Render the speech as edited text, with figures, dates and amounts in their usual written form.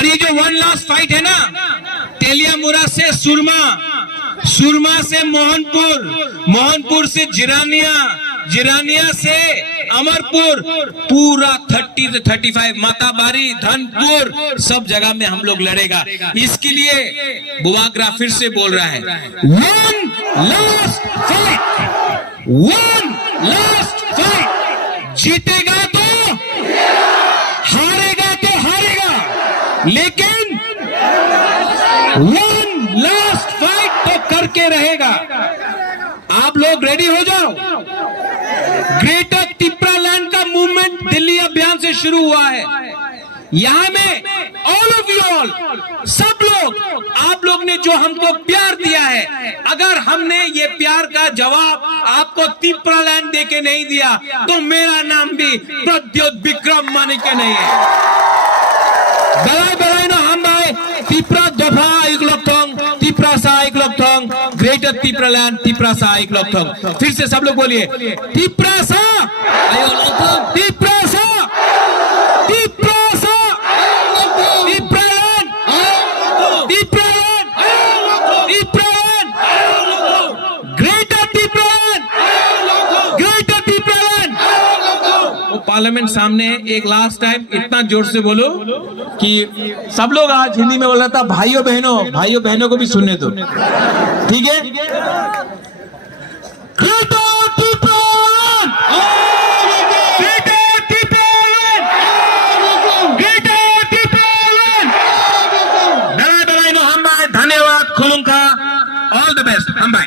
और ये जो वन लास्ट फाइट है ना, तेलियामुरा से सुरमा, सुरमा से मोहनपुर, मोहनपुर से जिरानिया, जिरानिया से अमरपुर, पूरा 30 से 35 माताबारी, धनपुर, सब जगह में हम लोग लड़ेगा। इसके लिए बुवाग्रा फिर से बोल रहा है, one last fight, one last fight. जीतेगा तो हारेगा तो हारेगा, लेकिन वन लास्ट फाइट तो करके रहेगा। आप लोग रेडी हो जाओ। ग्रेटर तिप्रा लैंड का मूवमेंट दिल्ली अभियान से शुरू हुआ है। यहां में ऑल ऑफ यू ऑल, सब लोग, आप लोग ने जो हमको प्यार दिया है, अगर हमने ये प्यार का जवाब आपको तिप्रा लैंड देके नहीं दिया तो मेरा नाम भी प्रद्योत विक्रम मानिके नहीं है। बेलाय बेलाय ना हम भाई तिप्रा दफा एक लोग तिप्रा सा एक लोग ग्रेटर तिप्रा लैंड, तिप्रा सा एक लोग। फिर से सब लोग बोलिए, तिप्रा सा, तिप्रा सा, तिप्रा सा, Tipra land, Tipra land, Tipra land, greater Tipra land, greater Tipra land. वो पार्लियामेंट सामने एक लास्ट टाइम इतना जोर से बोलो कि सब लोग आज हिंदी में बोल रहा था, भाइयों बहनों, भाइयों बहनों को भी सुनने दो, ठीक है? Greater Tipra land, greater Tipra land, greater Tipra land. धन्यवाद, खुलुंका, ऑल द बेस्ट, हम भाई।